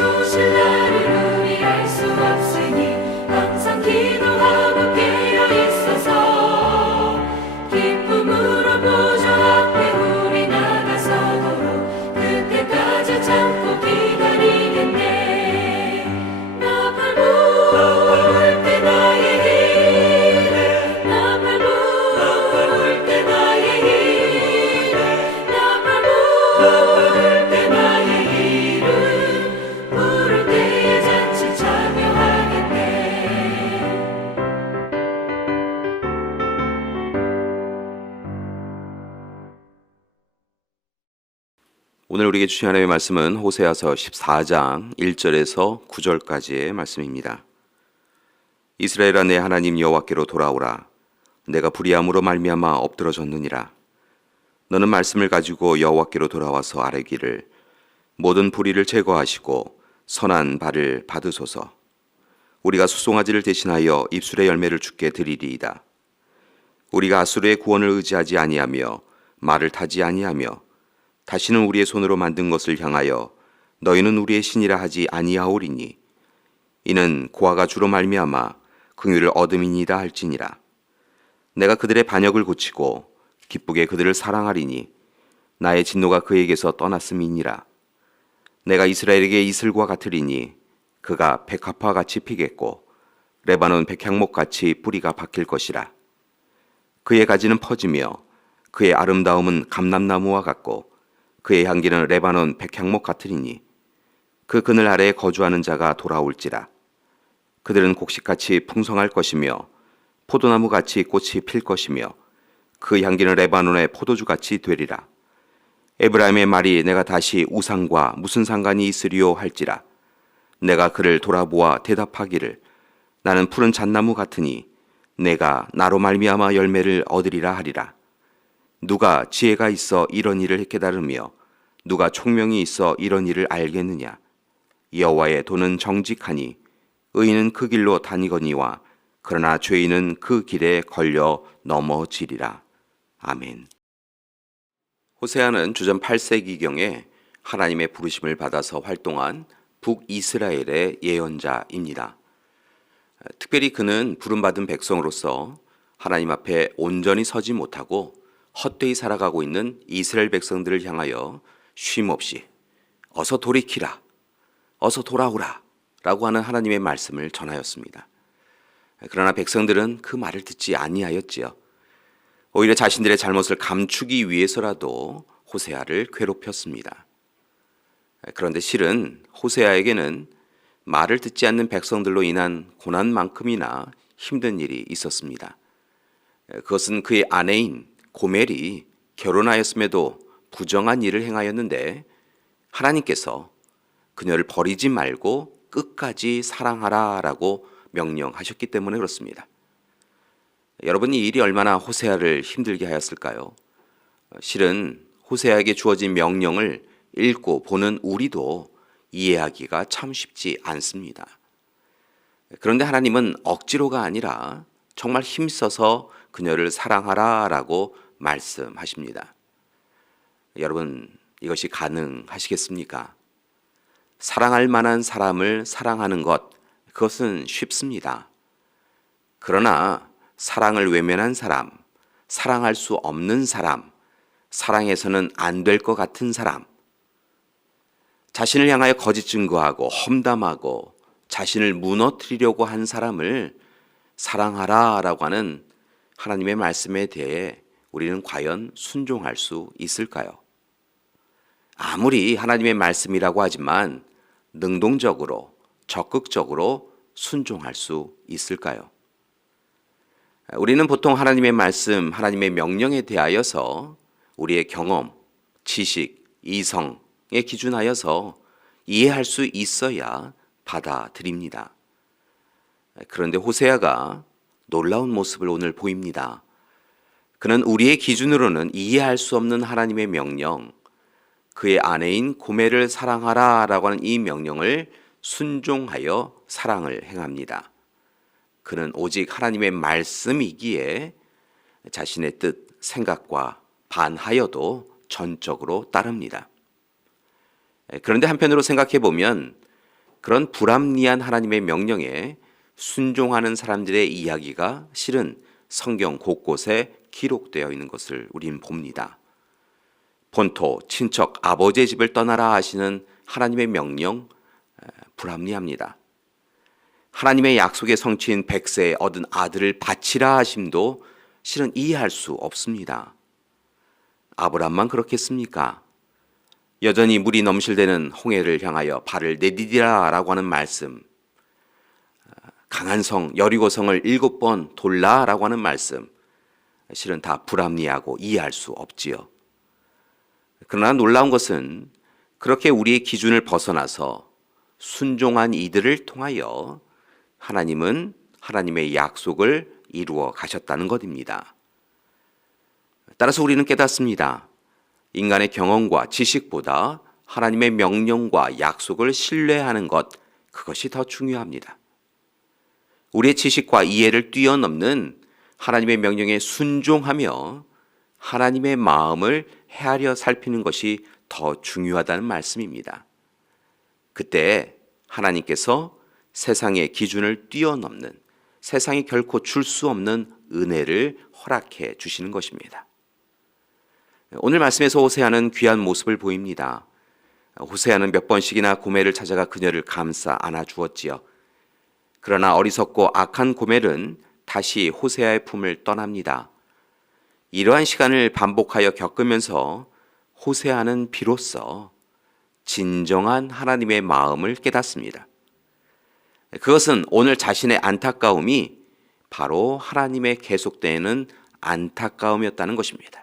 오실 날을 우리 알 수 없으니 항상 기도하고 깨어 있어서 기쁨으로 보좌 앞에 우리 나가서도록 그때까지 참고 기다리겠네. 나 밟을 때 나의 일에 나 밟을 때 나의 일에 나 밟을 때 나의 이름 부를 때에 잔치 참여하겠네. 오늘 우리에게 주신 하나님의 말씀은 호세아서 14장 1절에서 9절까지의 말씀입니다. 이스라엘아, 내 하나님 여호와께로 돌아오라. 내가 불의함으로 말미암아 엎드러졌느니라. 너는 말씀을 가지고 여호와께로 돌아와서 아뢰기를 모든 불의를 제거하시고 선한 발을 받으소서. 우리가 수송아지를 대신하여 입술의 열매를 주께 드리리이다. 우리가 아수르의 구원을 의지하지 아니하며 말을 타지 아니하며 다시는 우리의 손으로 만든 것을 향하여 너희는 우리의 신이라 하지 아니하오리니 이는 고아가 주로 말미암아 긍휼을 얻음이니이다 할지니라. 내가 그들의 반역을 고치고 기쁘게 그들을 사랑하리니 나의 진노가 그에게서 떠났음이니라. 내가 이스라엘에게 이슬과 같으리니 그가 백합화 같이 피겠고 레바논 백향목 같이 뿌리가 박힐 것이라. 그의 가지는 퍼지며 그의 아름다움은 감람나무와 같고 그의 향기는 레바논 백향목 같으리니 그 그늘 아래에 거주하는 자가 돌아올지라. 그들은 곡식같이 풍성할 것이며 포도나무같이 꽃이 필 것이며 그 향기는 레바논의 포도주같이 되리라. 에브라임의 말이 내가 다시 우상과 무슨 상관이 있으리요 할지라. 내가 그를 돌아보아 대답하기를 나는 푸른 잣나무 같으니 내가 나로 말미암아 열매를 얻으리라 하리라. 누가 지혜가 있어 이런 일을 깨달으며 누가 총명이 있어 이런 일을 알겠느냐. 여호와의 도는 정직하니 의인은 그 길로 다니거니와 그러나 죄인은 그 길에 걸려 넘어지리라. 아멘. 호세아는 주전 8세기경에 하나님의 부르심을 받아서 활동한 북이스라엘의 예언자입니다. 특별히 그는 부름받은 백성으로서 하나님 앞에 온전히 서지 못하고 헛되이 살아가고 있는 이스라엘 백성들을 향하여 쉼없이 어서 돌이키라, 어서 돌아오라 라고 하는 하나님의 말씀을 전하였습니다. 그러나 백성들은 그 말을 듣지 아니하였지요. 오히려 자신들의 잘못을 감추기 위해서라도 호세아를 괴롭혔습니다. 그런데 실은 호세아에게는 말을 듣지 않는 백성들로 인한 고난만큼이나 힘든 일이 있었습니다. 그것은 그의 아내인 고멜이 결혼하였음에도 부정한 일을 행하였는데 하나님께서 그녀를 버리지 말고 끝까지 사랑하라 라고 명령하셨기 때문에 그렇습니다. 여러분, 이 일이 얼마나 호세아를 힘들게 하였을까요? 실은 호세아에게 주어진 명령을 읽고 보는 우리도 이해하기가 참 쉽지 않습니다. 그런데 하나님은 억지로가 아니라 정말 힘써서 그녀를 사랑하라 라고 말씀하십니다. 여러분, 이것이 가능하시겠습니까? 사랑할 만한 사람을 사랑하는 것, 그것은 쉽습니다. 그러나 사랑을 외면한 사람, 사랑할 수 없는 사람, 사랑해서는 안 될 것 같은 사람, 자신을 향하여 거짓 증거하고 험담하고 자신을 무너뜨리려고 한 사람을 사랑하라 라고 하는 하나님의 말씀에 대해 우리는 과연 순종할 수 있을까요? 아무리 하나님의 말씀이라고 하지만 능동적으로, 적극적으로 순종할 수 있을까요? 우리는 보통 하나님의 말씀, 하나님의 명령에 대하여서 우리의 경험, 지식, 이성에 기준하여서 이해할 수 있어야 받아들입니다. 그런데 호세아가 놀라운 모습을 오늘 보입니다. 그는 우리의 기준으로는 이해할 수 없는 하나님의 명령, 그의 아내인 고멜을 사랑하라 라고 하는 이 명령을 순종하여 사랑을 행합니다. 그는 오직 하나님의 말씀이기에 자신의 뜻, 생각과 반하여도 전적으로 따릅니다. 그런데 한편으로 생각해 보면 그런 불합리한 하나님의 명령에 순종하는 사람들의 이야기가 실은 성경 곳곳에 기록되어 있는 것을 우리는 봅니다. 본토, 친척, 아버지의 집을 떠나라 하시는 하나님의 명령, 불합리합니다. 하나님의 약속의 성취인 백세에 얻은 아들을 바치라 하심도 실은 이해할 수 없습니다. 아브람만 그렇겠습니까? 여전히 물이 넘실대는 홍해를 향하여 발을 내디디라 라고 하는 말씀, 강한 성 여리고성을 7번 돌라 라고 하는 말씀, 실은 다 불합리하고 이해할 수 없지요. 그러나 놀라운 것은 그렇게 우리의 기준을 벗어나서 순종한 이들을 통하여 하나님은 하나님의 약속을 이루어 가셨다는 것입니다. 따라서 우리는 깨닫습니다. 인간의 경험과 지식보다 하나님의 명령과 약속을 신뢰하는 것, 그것이 더 중요합니다. 우리의 지식과 이해를 뛰어넘는 하나님의 명령에 순종하며 하나님의 마음을 헤아려 살피는 것이 더 중요하다는 말씀입니다. 그때 하나님께서 세상의 기준을 뛰어넘는, 세상이 결코 줄 수 없는 은혜를 허락해 주시는 것입니다. 오늘 말씀에서 호세아는 귀한 모습을 보입니다. 호세아는 몇 번씩이나 고멜을 찾아가 그녀를 감싸 안아주었지요. 그러나 어리석고 악한 고멜은 다시 호세아의 품을 떠납니다. 이러한 시간을 반복하여 겪으면서 호세아는 비로소 진정한 하나님의 마음을 깨닫습니다. 그것은 오늘 자신의 안타까움이 바로 하나님의 계속되는 안타까움이었다는 것입니다.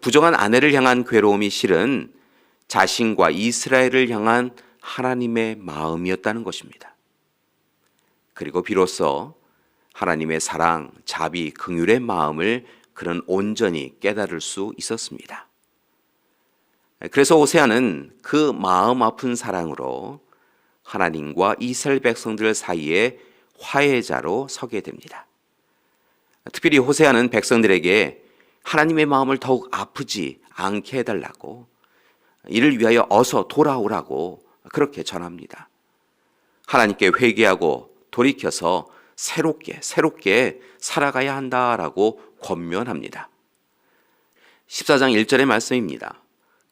부정한 아내를 향한 괴로움이 실은 자신과 이스라엘을 향한 하나님의 마음이었다는 것입니다. 그리고 비로소 하나님의 사랑, 자비, 긍휼의 마음을 그는 온전히 깨달을 수 있었습니다. 그래서 호세아는 그 마음 아픈 사랑으로 하나님과 이스라엘 백성들 사이에 화해자로 서게 됩니다. 특별히 호세아는 백성들에게 하나님의 마음을 더욱 아프지 않게 해달라고, 이를 위하여 어서 돌아오라고 그렇게 전합니다. 하나님께 회개하고 돌이켜서 새롭게 살아가야 한다라고 권면합니다. 14장 1절의 말씀입니다.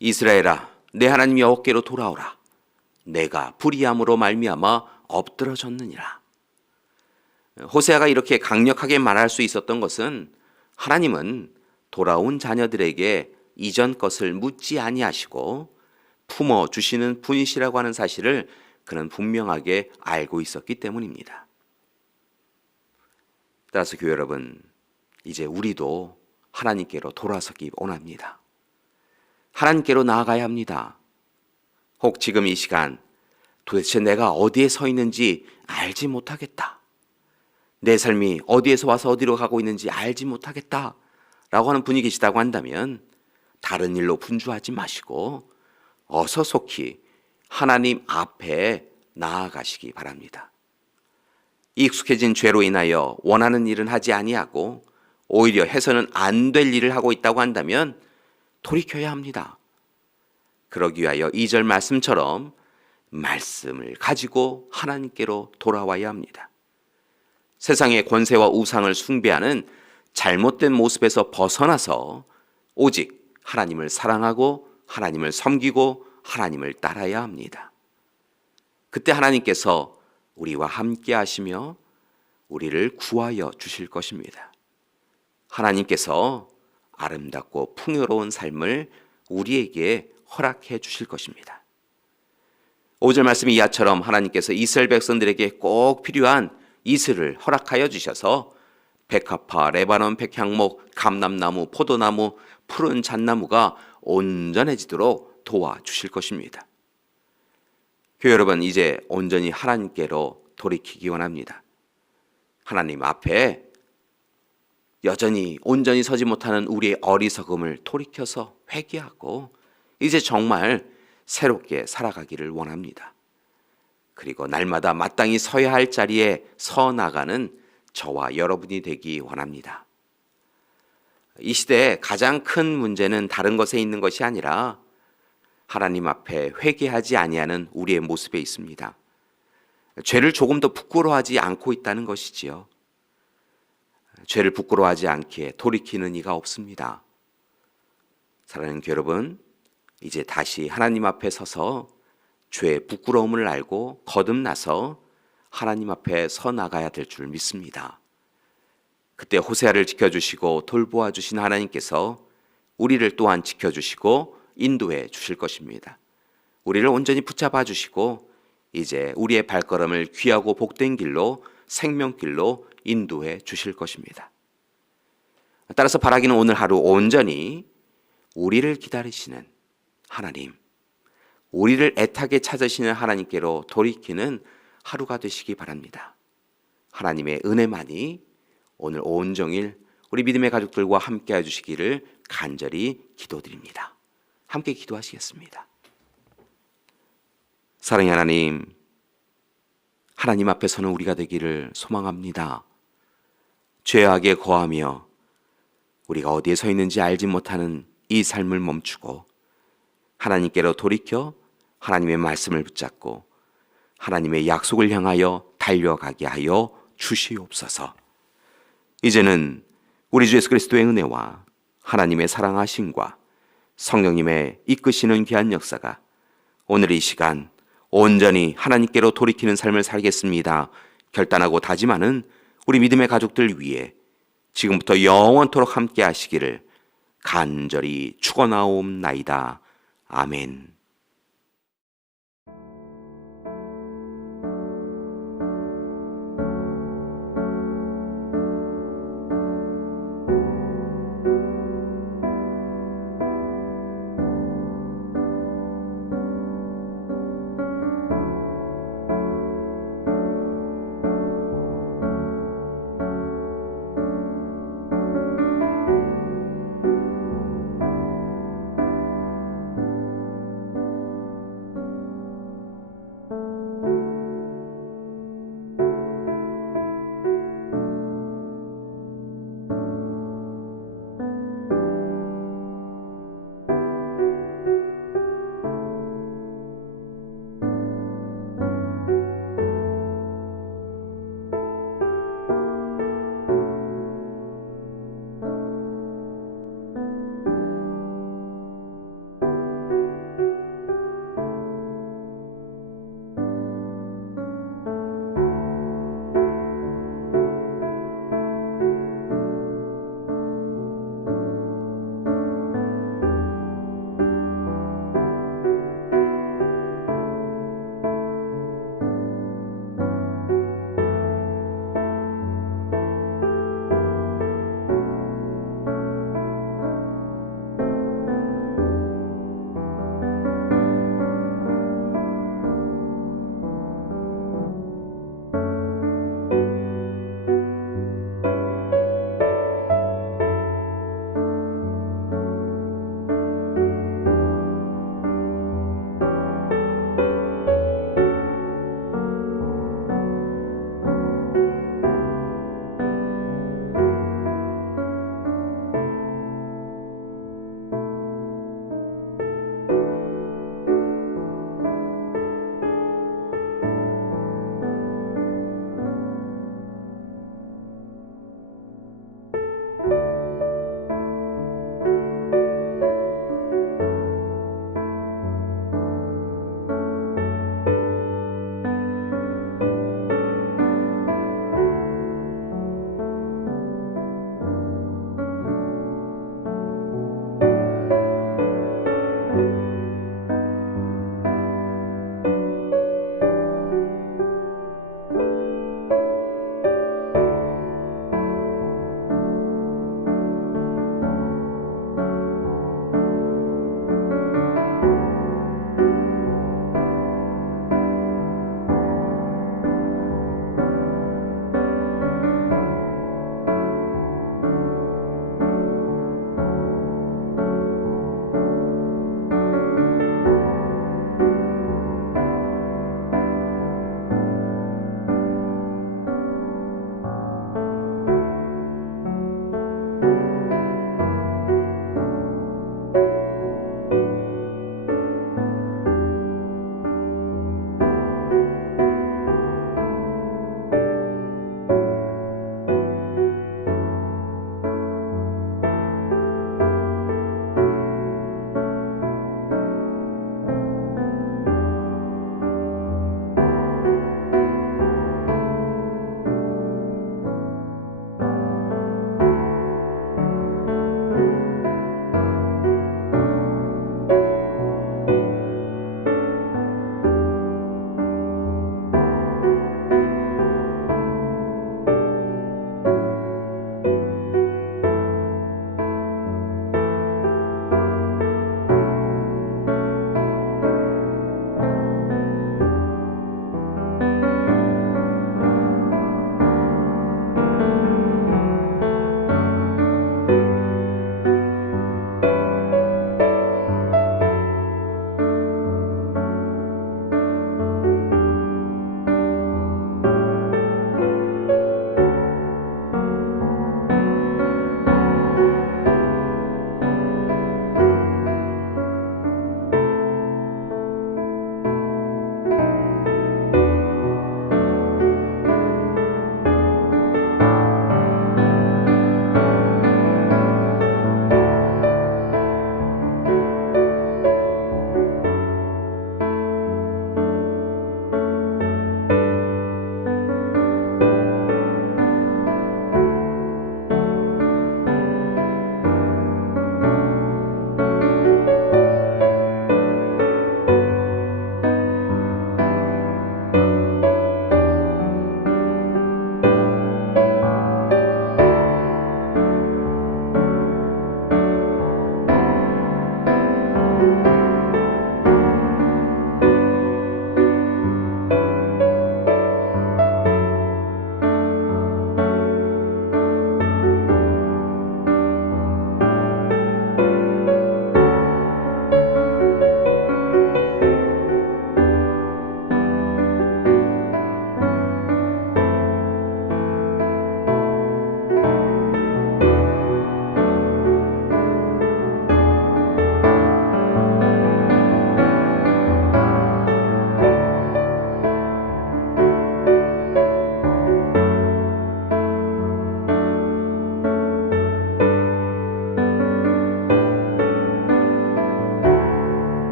이스라엘아, 내 하나님 여호와께로 돌아오라. 내가 불의함으로 말미암아 엎드러졌느니라. 호세아가 이렇게 강력하게 말할 수 있었던 것은 하나님은 돌아온 자녀들에게 이전 것을 묻지 아니하시고 품어 주시는 분이시라고 하는 사실을 그는 분명하게 알고 있었기 때문입니다. 따라서 교회 여러분, 이제 우리도 하나님께로 돌아서기 원합니다. 하나님께로 나아가야 합니다. 혹 지금 이 시간 도대체 내가 어디에 서 있는지 알지 못하겠다, 내 삶이 어디에서 와서 어디로 가고 있는지 알지 못하겠다 라고 하는 분이 계시다고 한다면 다른 일로 분주하지 마시고 어서 속히 하나님 앞에 나아가시기 바랍니다. 익숙해진 죄로 인하여 원하는 일은 하지 아니하고 오히려 해서는 안 될 일을 하고 있다고 한다면 돌이켜야 합니다. 그러기 위하여 2절 말씀처럼 말씀을 가지고 하나님께로 돌아와야 합니다. 세상의 권세와 우상을 숭배하는 잘못된 모습에서 벗어나서 오직 하나님을 사랑하고 하나님을 섬기고 하나님을 따라야 합니다. 그때 하나님께서 우리와 함께 하시며 우리를 구하여 주실 것입니다. 하나님께서 아름답고 풍요로운 삶을 우리에게 허락해 주실 것입니다. 5절 말씀 이하처럼 하나님께서 이스라엘 백성들에게 꼭 필요한 이슬을 허락하여 주셔서 백합화, 레바논 백향목, 감람나무, 포도나무, 푸른 잣나무가 온전해지도록 도와주실 것입니다. 교회 여러분, 이제 온전히 하나님께로 돌이키기 원합니다. 하나님 앞에 여전히 온전히 서지 못하는 우리의 어리석음을 돌이켜서 회개하고 이제 정말 새롭게 살아가기를 원합니다. 그리고 날마다 마땅히 서야 할 자리에 서 나가는 저와 여러분이 되기 원합니다. 이 시대의 가장 큰 문제는 다른 것에 있는 것이 아니라 하나님 앞에 회개하지 아니하는 우리의 모습에 있습니다. 죄를 조금 더 부끄러워하지 않고 있다는 것이지요. 죄를 부끄러워하지 않기에 돌이키는 이가 없습니다. 사랑하는 교회 여러분, 이제 다시 하나님 앞에 서서 죄의 부끄러움을 알고 거듭나서 하나님 앞에 서 나가야 될 줄 믿습니다. 그때 호세아를 지켜주시고 돌보아 주신 하나님께서 우리를 또한 지켜주시고 인도해 주실 것입니다. 우리를 온전히 붙잡아 주시고 이제 우리의 발걸음을 귀하고 복된 길로 생명길로 인도해 주실 것입니다. 따라서 바라기는 오늘 하루 온전히 우리를 기다리시는 하나님, 우리를 애타게 찾으시는 하나님께로 돌이키는 하루가 되시기 바랍니다. 하나님의 은혜만이 오늘 온종일 우리 믿음의 가족들과 함께 해주시기를 간절히 기도드립니다. 함께 기도하시겠습니다. 사랑의 하나님, 하나님 앞에 서는 우리가 되기를 소망합니다. 죄악에 거하며 우리가 어디에 서 있는지 알지 못하는 이 삶을 멈추고 하나님께로 돌이켜 하나님의 말씀을 붙잡고 하나님의 약속을 향하여 달려가게 하여 주시옵소서. 이제는 우리 주 예수 그리스도의 은혜와 하나님의 사랑하심과 성령님의 이끄시는 귀한 역사가 오늘 이 시간 온전히 하나님께로 돌이키는 삶을 살겠습니다 결단하고 다짐하는 우리 믿음의 가족들 위해 지금부터 영원토록 함께 하시기를 간절히 축원하옵나이다. 아멘.